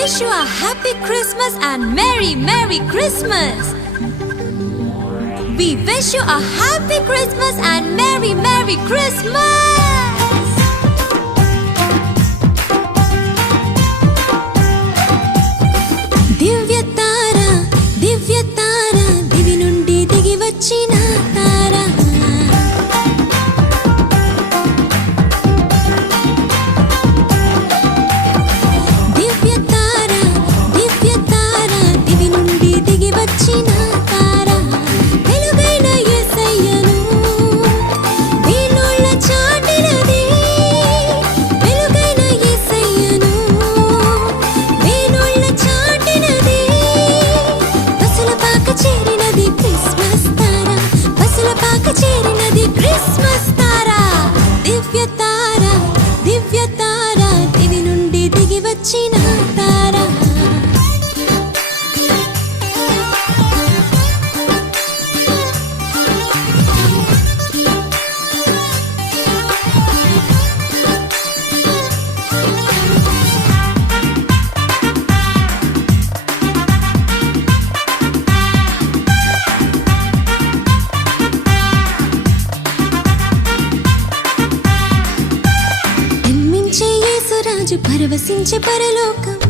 wish you a happy Christmas and Merry Christmas. We wish you a happy Christmas and Merry Christmas. దివ్య తార దివి నుండి దిగి వచ్చిన తార దివ్య తార దివి నుండి దిగి వచ్చిన తార వెలుగైన యేసయ్యను వీణుల చాటినది వెలుగైన యేసయ్యను వీణుల చాటినది చేరినది క్రిస్మస్ తార బసుల పాక చేరినది క్రిస్మస్ తార దివ్య తార దివి నుండి దిగి వచ్చిన తార పరవశించే పరలోకం